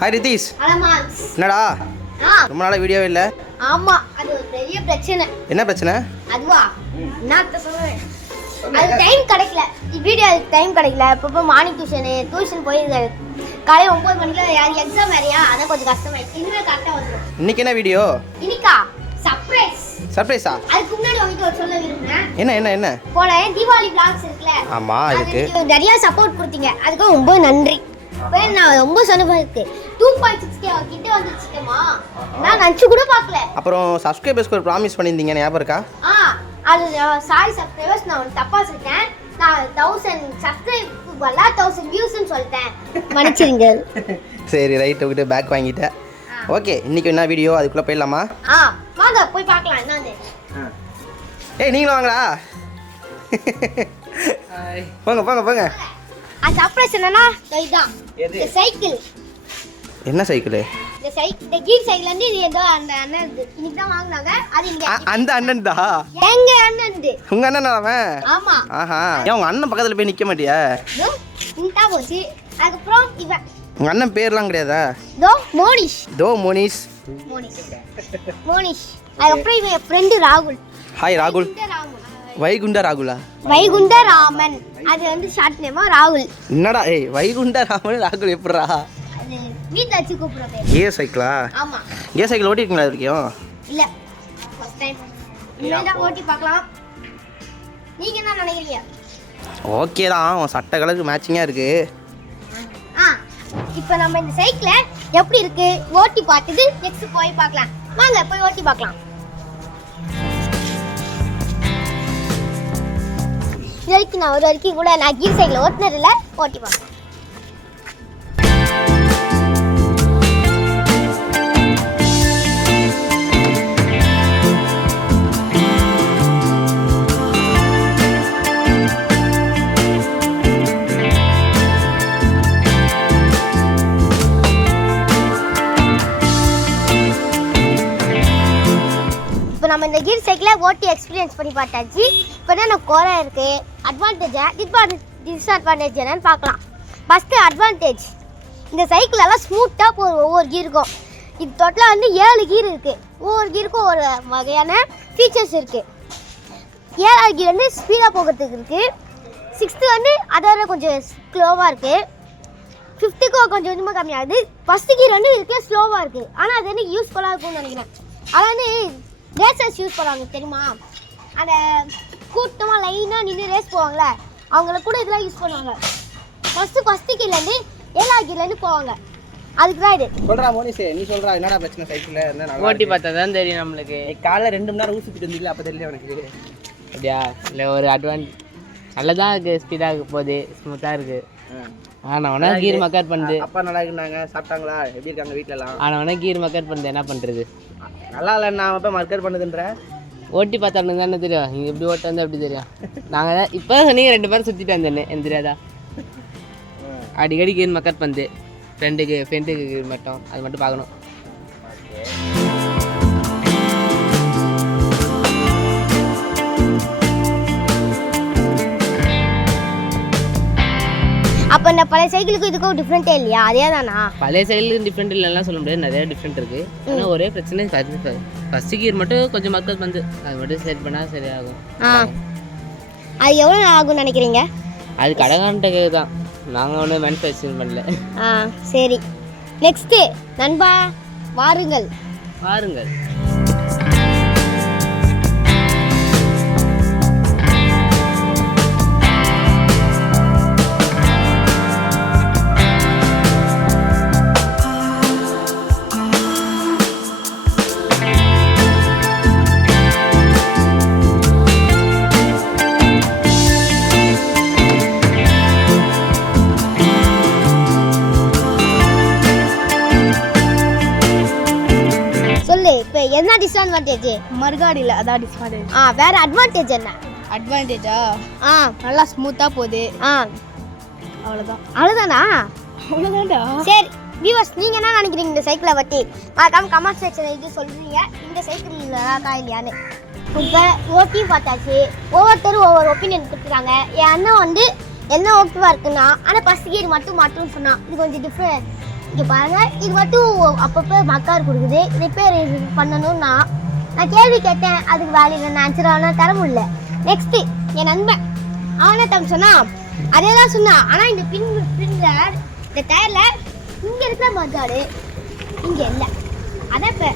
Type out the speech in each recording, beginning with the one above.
Hi Ritheesh. அலமான்ஸ். என்னடா ரொம்ப நாளா வீடியோவே இல்லை? ஆமா, அது ஒரு பெரிய பிரச்சனை. என்ன பிரச்சனை? அதுவா என்னத்த சொல்றேன், அது டைம் கிடைக்கல, வீடியோ டைம் கிடைக்கல. இப்போ மார்னிங் டியூஷன் போயிருக்காரு. காலையில் 9 மணிக்கு யார் எக்ஸாம் வேறையா, அதான் கொஞ்சம் கஷ்டமாயிடுச்சு. இனிமே கரெக்டாக வந்துடும். இன்னைக்கு என்ன வீடியோ? இன்னைக்கா சர்ப்ரைஸ். சர்ப்ரைஸா? அதுக்கு முன்னாடி உங்களுக்கு ஒரு சொல்ல விரும்புறேன். என்ன என்ன என்ன? போன தீபாவளி vlogs இருக்குல்ல, ஆமா, அதுக்கு நிறைய சப்போர்ட் கொடுத்தீங்க, அதுக்கு ரொம்ப நன்றி. நான் ரொம்ப சொன்னமா இருக்கு. 2.6K கிட்ட வந்துச்சுமா, நான் நினைச்சு கூட பார்க்கல. அப்புறம் சப்ஸ்கிரைபர்ஸ்க்கு ஒரு ப்ராமிஸ் பண்ணியிருந்தீங்க, ஞாபகம் இருக்கா? அது சாரி சப்ஸ்கிரைபர்ஸ், நான் தப்பா சொல்லிட்டேன். நான் 1000 சப்ஸ்கிரைப் வல்ல 1000 வியூஸ்னு சொல்லிட்டேன், மன்னிச்சிடுங்க. சரி ரைட், உங்ககிட்ட பேக் வாங்கிட்டேன். ஓகே, இன்னைக்கு என்ன வீடியோ, அதுக்குள்ள போயிடலாமா? வாங்க போய் பார்க்கலாம். என்னது? ஏய் நீங்களும் வாங்களா? போங்க போங்க போங்க. அது சர்ப்ரைஸ் என்னன்னா இதுதான். இந்த சைக்கிள். என்ன சைக்கிள்? இந்த கீர் சைக்கிள் வந்து இது ஏதோ அந்த அண்ணன் இன்னைக்கு தான் வாங்குனாங்க. அது இங்க அந்த அண்ணன் தான். எங்க அண்ணன்? உங்க அண்ணன் அவன்? ஆமா. ஆஹா, ஏன் உங்க அண்ணன் பக்கத்துல போய் நிக்க மாட்டியா? இந்தா போச்சு. அதுக்கப்புறம் இவன் உங்க அண்ணன் பேர்லாம் கிடையாதா? மோனிஷ். மோனிஷ். மோனிஷ். அதுக்கப்புறம் இவன் ஃப்ரெண்டு ராகுல். ஹாய் ராகுல். வைகுண்ட ராகுலா? வைகுண்ட ராமன், அது வந்து ஷார்ட் நேமா ராகுல். என்னடா ஏய், வைகுண்ட ராமன் ராகுல் எப்படிடா? அது வீட்ல வச்சு கூப்பிடுற. கியர் சைக்கிளா? ஆமா. கியர் சைக்கிள் ஓட்டிருக்கீங்களா இது வரைக்கும்? இல்ல, ஃபர்ஸ்ட் டைம். இனிமேல் தான் ஓட்டி பார்க்கலாம். நீங்க என்ன நினைக்கிறீங்க? ஓகே தான், உன் சட்டை கலருக்கு மேட்சிங்கா இருக்கு. இப்போ நம்ம இந்த சைக்கிளை எப்படி இருக்கு ஓட்டி பார்த்துட்டு நெக்ஸ்ட் போய் பார்க்கலாம். வாங்க போய் ஓட்டி பார்க்கலாம். இது வரைக்கும் நான் ஒரு வரைக்கும் கூட நான் கீர் சைக்கிள் ஓட்டினதில்ல, ஓட்டி பார்க்கலாம். இப்போ நம்ம இந்த கீர் சைக்கிளை ஓட்டி எக்ஸ்பீரியன்ஸ் பண்ணி பார்த்தாச்சு. இப்போ என்ன குறை இருக்குது, டிஸ்அட்வான்டேஜ் என்னன்னு பார்க்கலாம். ஃபஸ்ட்டு அட்வான்டேஜ், இந்த சைக்கிள் எல்லாம் ஸ்மூத்தாக போகும் ஒவ்வொரு கீருக்கும். இது டோட்டலாக வந்து 7 கீர் இருக்குது. ஒவ்வொரு கீருக்கும் ஒரு வகையான ஃபீச்சர்ஸ் இருக்குது. 7வது கீர் வந்து ஸ்பீடாக போகிறதுக்கு இருக்குது. 6th வந்து அதோட கொஞ்சம் ஸ்லோவாக இருக்குது. 5th கொஞ்சம் கொஞ்சமாக கம்மியாகுது. 1st கீர் வந்து இதுக்கே ஸ்லோவாக இருக்குது. ஆனால் அது வந்து யூஸ்ஃபுல்லாக இருக்கும்னு நினைக்கிறேன். அதான் வந்து ரேசர்ஸ் யூஸ் பண்ணுவாங்க தெரியுமா, அந்த கூட்டமாக லைனாக நின்று ரேஸ் போவாங்களே, அவங்கள கூட இதெல்லாம் யூஸ் பண்ணுவாங்க. ஃபஸ்ட்டு கீர்லேருந்து 7வது கீர்லேருந்து போவாங்க. அதுக்கு தான் இது. சொல்றா மோனிஷ், நீ சொல்றா என்னடா பிரச்சனை சைக்கிள்ல? என்ன ஓட்டி பார்த்தா தான் தெரியும் நம்மளுக்கு. காலைல 2 மணி நேரம் ஊசிட்டு இருந்தீங்களா, அப்போ தெரியல எனக்கு. அப்படியா? இல்லை, ஒரு நல்லதான் இருக்குது, ஸ்பீடாக போகுது, ஸ்மூத்தாக இருக்குது. ஆனால் கீர் மக்கர் பண்ணுது. அப்பா நல்லா இருந்தாங்க, சாப்பிட்டாங்களா, எப்படி இருக்காங்க வீட்டிலலாம்? ஆனால் கீர் மக்கர் பண்ணுது, என்ன பண்ணுறது? நல்லா இல்லை, நான் அப்போ மக்கர் பண்ணுதுன்ற. ஓட்டி பார்த்தோம்னு தானே தெரியும், இங்கே எப்படி ஓட்ட வந்து அப்படி தெரியும். நாங்கள் தான் இப்போ சொன்னீங்க 2 பேரும் சுற்றிட்டு வந்தேன்னு, எனக்கு தெரியாதா? அடிக்கடி கீர் மக்கர் பண்ணுது. ஃப்ரெண்டுக்கு கீர் மட்டும், அது மட்டும் பார்க்கணும். அப்போ இந்த பழைய சைக்கிளுக்கும் இதுக்கும் டிஃப்ரெண்ட்டே இல்லையா? அதே தானா? பழைய சைக்கிளுக்கு டிஃப்ரெண்ட் இல்லைலாம் சொல்ல முடியாது, நிறைய டிஃப்ரெண்ட் இருக்குது. ஆனால் ஒரே பிரச்சனை, ஃபஸ்ட்டு கீர் மட்டும் கொஞ்சம் மக்கள் வந்து அது மட்டும் செட் பண்ணால் சரியாகும். அது எவ்வளோ ஆகும்னு நினைக்கிறீங்க? அது கடைக்காரன்ட்ட தான், நாங்கள் ஒன்றும் மேனுஃபேக்சரிங் பண்ணல. சரி, நெக்ஸ்ட்டு நண்பா வாருங்கள். இப்போ என்ன டிஸ்அட்வான்டேஜ்? மறுகாடியில் அதான் டிஸ்அட்வான்டேஜ். வேற அட்வான்டேஜ் என்ன? அட்வான்டேஜா நல்லா ஸ்மூத்தாக போகுது. அவ்வளோதானா? அவ்வளோதான்டா. சரி வியூவர்ஸ், நீங்கள் என்ன நினைக்கிறீங்க இந்த சைக்கிளை பற்றி? மறக்காம கமெண்ட் செக்ஷனில் இது சொல்கிறீங்க, இந்த சைக்கிள் இல்லைக்கா இல்லையான்னு. இப்போ ஓட்டி பார்த்தாச்சு, ஒவ்வொருத்தரும் ஒவ்வொரு ஒப்பீனியன் கொடுத்துருக்காங்க. என் அண்ணன் வந்து என்ன ஓகேவா இருக்குன்னா, ஆனால் ஃபஸ்ட் கியர் மட்டும் மாட்டும்னு சொன்னான். இது கொஞ்சம் இங்கே பாருங்க, இது மட்டும் அப்பப்போ மக்கார் கொடுக்குது. ரிப்பேர் பண்ணணும்னா நான் கேள்வி கேட்டேன், அதுக்கு வேலையில் நான் ஆன்சர் ஆனால் தர முடியல. நெக்ஸ்ட்டு என் நண்பன் அவனை தம் சொன்னான், அதே தான் சொன்னான். ஆனால் இந்த பின்னர் இந்த டயரில் இங்கே இருக்கிற மறுகாடு இங்கே இல்லை. அதான் இப்போ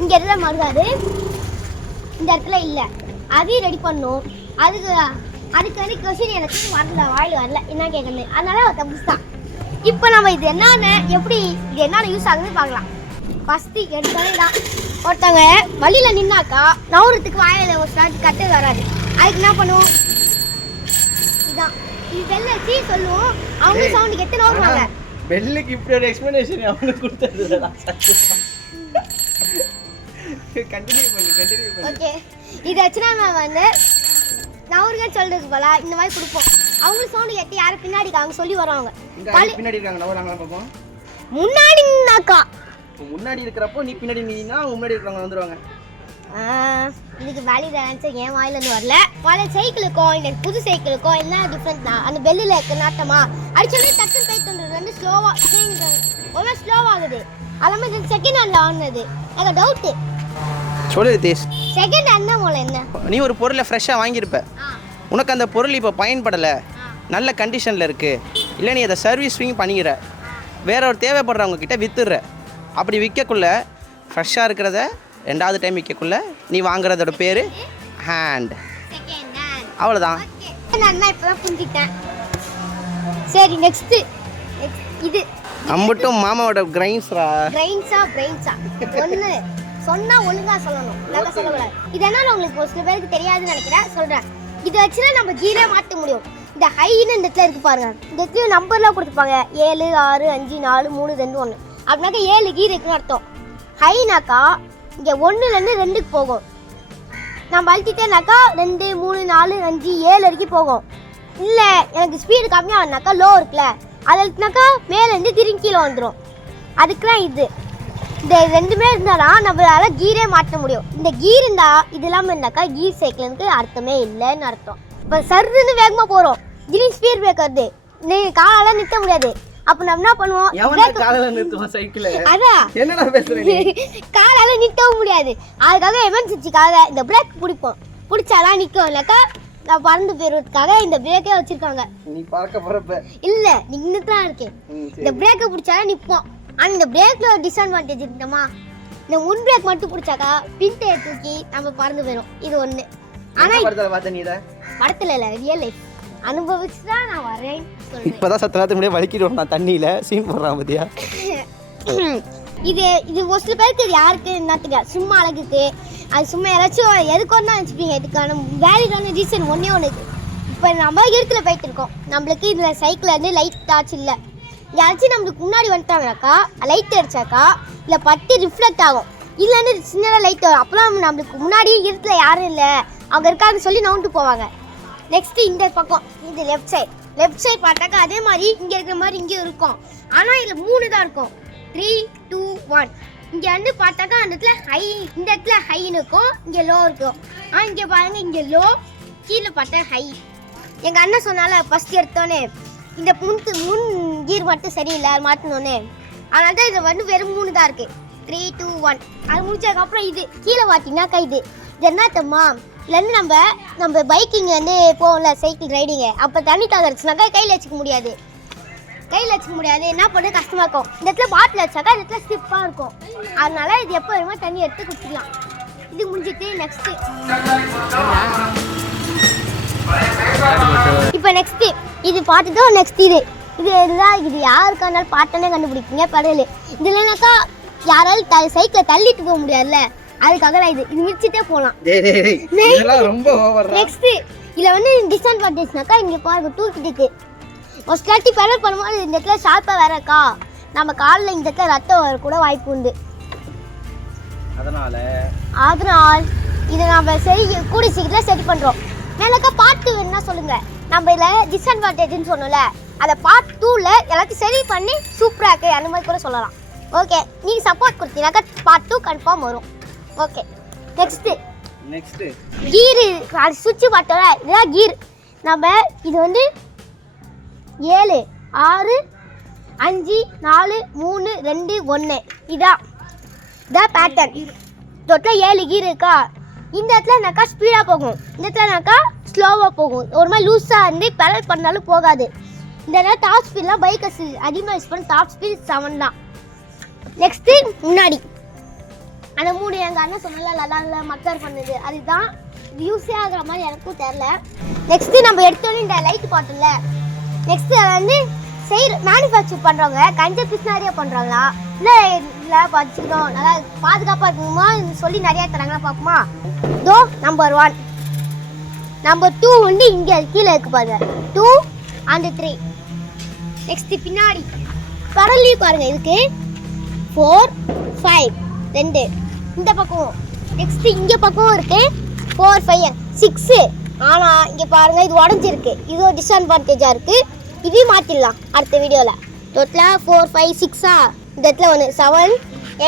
இங்கே இருக்கிற மறுகாடு இந்த இடத்துல இல்லை. அதையும் ரெடி பண்ணணும். அதுக்கு வந்து கொஸ்டின் எனக்கு வரல, வாயில் வரல, என்ன கேட்கணும். அதனால அவன் தப்பிச்சுட்டான். இப்போ நம்ம இது என்னென்ன எப்படி இது என்னென்ன யூஸ் ஆகுதுன்னு பார்க்கலாம். ஃபஸ்ட்டு எடுத்தாலே தான் ஒருத்தவங்க வழியில் நின்னாக்கா நவுறதுக்கு வாயில் ஒரு ஸ்டார்ட் கட்டு வராது. அதுக்கு என்ன பண்ணுவோம், இதுதான் இது பெல் வச்சு சொல்லுவோம். அவங்க சவுண்டு கெட்டு நவுறுவாங்க. பெல்லுக்கு இப்படி ஒரு எக்ஸ்பிளனேஷன் அவனுக்கு கொடுத்ததுடா. கண்டினியூ பண்ணு. ஓகே, இதை வச்சு நம்ம வந்து நவுறுங்கன்னு சொல்றதுக்கு போல இந்த மாதிரி கொடுப்போம். அவங்களுக்கு சவுண்டு கேட்டு யாரும் பின்னாடி அவங்க சொல்லி வருவாங்க. பின்னாடி இருக்காங்க நவறாங்களா பாப்போம். முன்னாடினாக்கா முன்னாடி இருக்கிறப்போ நீ பின்னாடி நீனா முன்னாடி இருக்கிறவங்க வந்துருவாங்க. இதுக்கு வேலிட் ஆன்சர் என் வாயிலேருந்து வரல. பழைய சைக்கிளுக்கும் இல்லை புது சைக்கிளுக்கும் என்ன டிஃப்ரெண்ட் தான். அந்த பெல்லில் இருக்க நாட்டமா அடிச்சோடனே டக்குன்னு போயிட்டு வந்துடுது. வந்து ஸ்லோவாக ஒவ்வொரு ஸ்லோவாகுது. அது மாதிரி செகண்ட் ஹேண்டில் ஆனது எனக்கு டவுட்டு. சொல்லு ரிதேஷ், செகண்ட் ஹேண்ட் மூலம் என்ன? நீ ஒரு பொருளை ஃப்ரெஷ்ஷாக வாங்கியிருப்ப, உனக்கு அந்த பொருள் இப்போ பயன்படலை, நல்ல கண்டிஷனில் இருக்குது, இல்லை நீ அதை சர்வீஸிங் பண்ணிக்கிற, வேற ஒரு தேவைப்படுறவங்க கிட்ட விற்றுற. அப்படி விற்கக்குள்ள ஃப்ரெஷ்ஷாக இருக்கிறத ரெண்டாவது டைம் விற்கக்குள்ள நீ வாங்குறதோட பேர் ஹேண்ட். அவ்வளோதான். நான் இப்போ தான் புரிஞ்சுக்கிட்டேன். சரி, நெக்ஸ்ட்டு இது அம்பட்டும் மாமாவோட கிரைன்ஸா ஒன்று சொன்னால் ஒழுங்காக சொல்லணும், நல்லா சொல்லக்கூடாது. இது என்ன உங்களுக்கு ஒரு சில பேருக்கு தெரியாதுன்னு நினைக்கிறேன், சொல்கிறேன். இதை வச்சுன்னா நம்ம கீரே மாற்ற முடியும். இந்த ஹைன்னு இந்த இடத்துல இருக்கு பாருங்க. இந்த இடத்துல நம்பர்லாம் கொடுத்துருப்பாங்க, 7 6 5 4 3 2 1. அப்படின்னாக்கா 7 கீர் இருக்குன்னு அர்த்தம். ஹைனாக்கா இங்கே 1லேருந்து 2க்கு போகும். நம்ம அழுத்திட்டேனாக்கா 2 3 4 5 7 வரைக்கும் போகும். இல்லை எனக்கு ஸ்பீடு கம்மியாகனாக்கா லோ இருக்குல்ல, அதை அழுத்தினாக்கா மேலேருந்து திரும்பி கீழே வந்துடும். அதுக்கெலாம் இந்த ரெண்டுமே இருந்தாலும் நம்மளால கீரே மாற்ற முடியும். இந்த கீர் இருந்தால் இது இல்லாமல் இருந்தாக்கா கீர் சைக்கிளுக்கு அர்த்தமே இல்லைன்னு அர்த்தம். இப்போ சர்ன்னு வேகமாக போகிறோம், திடீர்னு ஸ்பீட் பிரேக்கர் நீ காலால் நிறுத்த முடியாது. அப்போ நம்ம என்ன பண்ணுவோம், காலால் நிறுத்தவும் முடியாது. அதுக்காக எமர்ஜென்சிக்காக இந்த பிரேக் பிடிப்போம். பிடிச்சாலாம் நிற்கும், இல்லைக்கா நான் பறந்து போயிடுறதுக்காக இந்த பிரேக்கே வச்சிருக்காங்க. நீ பார்க்க போறப்ப இல்ல நின்னுட்டு தான் இருக்கேன். இந்த பிரேக்கை பிடிச்சாலும் நிற்போம். ஆனால் இந்த பிரேக்கில் ஒரு டிஸ்அட்வான்டேஜ் இருக்குமா, இந்த முன் பிரேக் மட்டும் பிடிச்சாக்கா பின்ட்டை தூக்கி நம்ம பறந்து போயிடும். இது ஒன்று. ஆனால் படத்தில் இல்லை, ரியல் லைஃப் அனுபவிச்சு தான் நான் வரேன். இப்போதான் சத்த நேரத்துக்கு முன்னாடி வலிக்கிடுவோம் நான் தண்ணியில் சீன் போடுறான் பத்தியா. இது ஒரு சில பேருக்கு இது யாருக்கு என்ன தெரியாது, சும்மா அழகுக்கு. அது சும்மா யாராச்சும் எதுக்கும் தான் நினச்சிப்பீங்க. இதுக்கான வேலிடான ரீசன் ஒன்றே ஒன்று இருக்குது. இப்போ நம்ம இடத்துல போயிட்டு இருக்கோம், நம்மளுக்கு இதில் சைக்கிள் வந்து லைட் டார்ச் இல்லை. யாராச்சும் நம்மளுக்கு முன்னாடி வந்துட்டாங்கனாக்கா லைட் அடிச்சாக்கா இல்லை பட்டு ரிஃப்ளெக்ட் ஆகும். இதில் வந்து சின்னதாக லைட் வரும். அப்போலாம் நம்மளுக்கு முன்னாடி இடத்துல யாரும் இல்லை, அவங்க இருக்காங்கன்னு சொல்லி நவுண்டு போவாங்க. நெக்ஸ்ட்டு இந்த பக்கம் இது லெஃப்ட் சைட் பார்த்தாக்கா அதே மாதிரி இங்கே இருக்கிற மாதிரி இங்கேயும் இருக்கும். ஆனால் இதில் 3 தான் இருக்கும். 3 2 1. இங்கே வந்து பார்த்தாக்கா அந்த இடத்துல ஹை, இந்த இடத்துல ஹைன்னு இருக்கும், இங்கே லோ இருக்கும். இங்கே பாருங்க, இங்கே லோ, கீழே பார்த்தா ஹை. எங்கள் அண்ணன் சொன்னால ஃபஸ்ட் எடுத்தோன்னே இந்த முன் கீர் மட்டும் சரியில்லை மாட்டணுன்னே, அதனால தான் இதில் வந்து வெறும் 3 தான் இருக்குது. 3 2 1. அது முடிச்சதுக்கப்புறம் இது கீழே பார்த்தீங்கன்னாக்கா இது என்ன தெரியுமா, இல்லைன்னு நம்ம பைக்கிங் வந்து போகல சைக்கிள் ரைடிங்கு, அப்போ தண்ணி தகர்ச்சுனாக்கா கையில் வச்சுக்க முடியாது. என்ன பண்ண கஷ்டமாக இருக்கும். இந்த இடத்துல பாட்டில் வச்சாக்கா இந்த இடத்துல ஸ்டிப்பாக இருக்கும். அதனால இது எப்போ வருமோ தண்ணி எடுத்து குடிச்சிக்கலாம். இது முடிஞ்சிட்டு நெக்ஸ்ட்டு இப்போ நெக்ஸ்ட்டு இது பார்த்துட்டு நெக்ஸ்ட் இதுதான் இது யாருக்கா இருந்தாலும் பார்த்தோன்னே கண்டுபிடிப்பீங்க படகு. இதுலனாக்கா யாராலும் சைக்கிளை தள்ளிட்டு போக முடியாதுல்ல, அதுக்காக தான் இது முடிச்சுட்டே போகலாம். நெக்ஸ்ட் இதில் வந்து டிஸ்அட்வான்டேஜ்னாக்கா இங்கே பாருங்க தூக்கிட்டு ஒரு ஸ்லாட்டி பெடல் பண்ணும்போது இந்த இடத்துல ஷார்ப்பாக வேற இருக்கா, நம்ம காலில் இந்த இடத்துல ரத்தம் வர கூட வாய்ப்பு உண்டு. அதனால் இதை நம்ம கூடி சீக்கிரம் சரி பண்ணுறோம். மேலக்கா பார்ட் 2 வேணும்னா சொல்லுங்கள். நம்ம இதில் டிஸ்அட்வான்டேஜ்னு சொன்னோம்ல, அதை பார்ட் 2ல் எல்லாத்தையும் சரி பண்ணி சூப்பராக இருக்குது அந்த மாதிரி கூட சொல்லலாம். ஓகே, நீங்கள் சப்போர்ட் கொடுத்தீங்கன்னாக்கா பார்ட் 2 கன்ஃபார்ம் வரும். ஓகே, நெக்ஸ்ட்டு கீரு அது சுவிட்சு பார்த்தோம்ல, இதுதான் கீர். நம்ம இது வந்து 7 6 5 4 3 2 1 இதான் பேட்டர்ன். டோட்டலாக 7 கீர் இருக்கா. இந்த இடத்துல என்னக்கா ஸ்பீடாக போகும், இந்த இடத்துல என்னக்கா ஸ்லோவாக போகும். ஒரு மாதிரி லூஸாக இருந்து பெடல் பண்ணாலும் போகாது. இந்த இடத்துல டாப் ஸ்பீட்லாம் பைக்கை அதிகமாக யூஸ் பண்ணி டாப் ஸ்பீட் 7 தான். நெக்ஸ்ட்டு முன்னாடி அந்த 3 எங்கள் அண்ணன் சொன்னால நல்லா மக்கர் பண்ணுது, அதுதான் யூஸே ஆகிற மாதிரி எனக்கும் தெரில. நெக்ஸ்ட்டு நம்ம எடுத்தோன்னே இந்த லைட் பாட்டில்ல நெக்ஸ்ட்டு அதை வந்து மேனுஃபேக்சர் பண்ணுறவங்க கஞ்ச பீஸ் நிறைய பண்ணுறாங்களா இல்லை வச்சுக்கணும் நல்லா பாதுகாப்பாக இருக்குமா சொல்லி நிறையா தராங்களா பார்ப்போமா. இதோ நம்பர் 1 நம்பர் 2 வந்து இங்கே கீழே இருக்கு பாருங்க, 2 and 3. நெக்ஸ்ட்டு பின்னாடி பரலையும் பாருங்க, இதுக்கு 4 5 2 இந்த பக்கம். நெக்ஸ்ட் இங்க பக்கம் இருக்கு 4 5 6. ஆனா இங்க பாருங்க இது உடஞ்சிருக்கு, இது ஒரு டிஸ்அட்வான்டேஜா இருக்கு. இதையும் மாத்திடலாம் அடுத்த வீடியோல. டோட்டலா 4 5 6 இந்த இடத்துல 1 7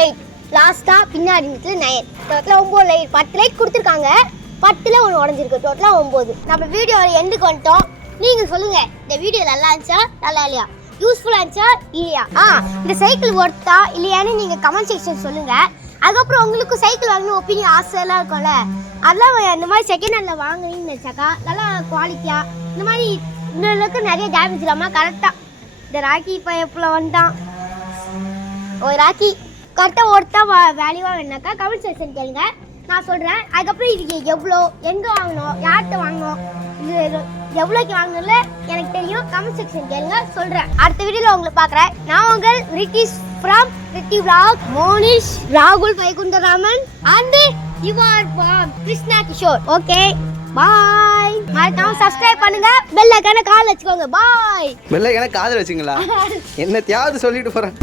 8 லாஸ்டா பின்னாடி இடத்துல 9. டோட்டலா 9 லைட் 10 லைட் கொடுத்துருக்காங்க, 10ல 1 உடஞ்சிருக்கு. டோட்டலா 9. நம்ம வீடியோ எண்டுக்கு வந்துட்டோம். நீங்க சொல்லுங்க இந்த வீடியோ நல்லா இருந்துச்சா நல்லா இல்லையா, யூஸ்ஃபுல்லாக இருந்துச்சா இல்லையா. இந்த சைக்கிள் ஒர்த்தா இல்லையான்னு நீங்கள் கமெண்ட் செக்ஷன் சொல்லுங்கள். அதுக்கப்புறம் உங்களுக்கு சைக்கிள் வாங்கணும் ஒப்பீனியன் ஆசைலாம் இருக்கும்ல, அதெல்லாம் இந்த மாதிரி செகண்ட் ஹேண்டில் வாங்குவீங்கன்னு நினச்சாக்கா நல்லா குவாலிட்டியாக இந்த மாதிரி இன்னொருக்கு நிறைய டேமேஜ் இல்லாமல் கரெக்டாக. இந்த ராக்கி இப்போ எப்போ வந்தான் ஒரு ராக்கி கரெக்டாக ஒர்த்தா வேல்யூவாக வேணாக்கா கமெண்ட் செக்ஷன் கேளுங்க, நான் சொல்கிறேன். அதுக்கப்புறம் இது எவ்வளோ எங்கே வாங்கணும் யார்கிட்ட வாங்கணும் இது எவ்வளோக்கு வாங்கணும்ல எனக்கு தெரியும், கமெண்ட் செக்ஷன் கேளுங்க சொல்கிறேன். அடுத்த வீடியோவில் உங்களை பார்க்குறேன். நான் உங்கள் ரிட்டிஷ் ஃப்ரம் ரிட்டி vlog, மோனிஷ், ராகுல் Vaikundaraman and your Krishna Kishore. Okay bye. மறக்காம சப்ஸ்கிரைப் பண்ணுங்க, பெல் ஐகானை கால் வச்சுக்கோங்க. பாய். பெல் ஐகானை காதில் வச்சுங்களா, என்னத்தையாவது சொல்லிட்டு போகிறேன்.